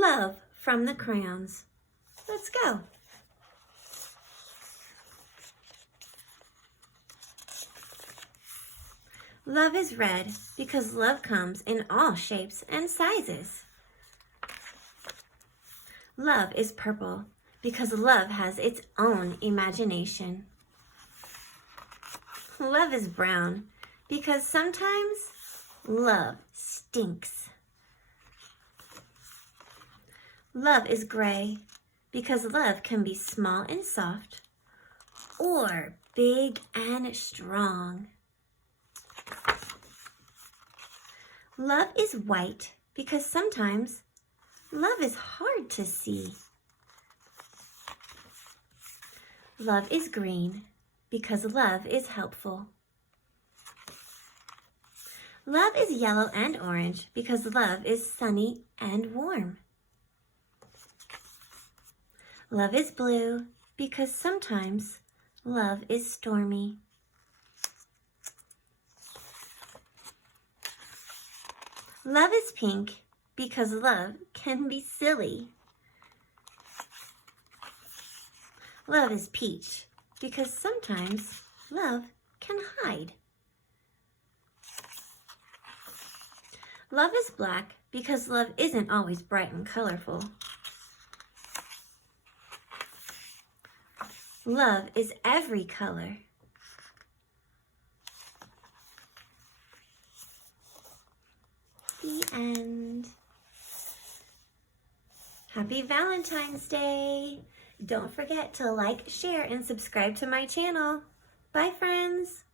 Love from the crayons. Let's go. Love is red because love comes in all shapes and sizes. Love is purple because love has its own imagination. Love is brown because sometimes love stinks. Love is gray because love can be small and soft or big and strong. Love is white because sometimes love is hard to see. Love is green because love is helpful. Love is yellow and orange because love is sunny and warm. Love is blue because sometimes love is stormy. Love is pink because love can be silly. Love is peach because sometimes love can hide. Love is black because love isn't always bright and colorful. Love is every color. The end. Happy Valentine's Day! Don't forget to like, share, and subscribe to my channel. Bye, friends!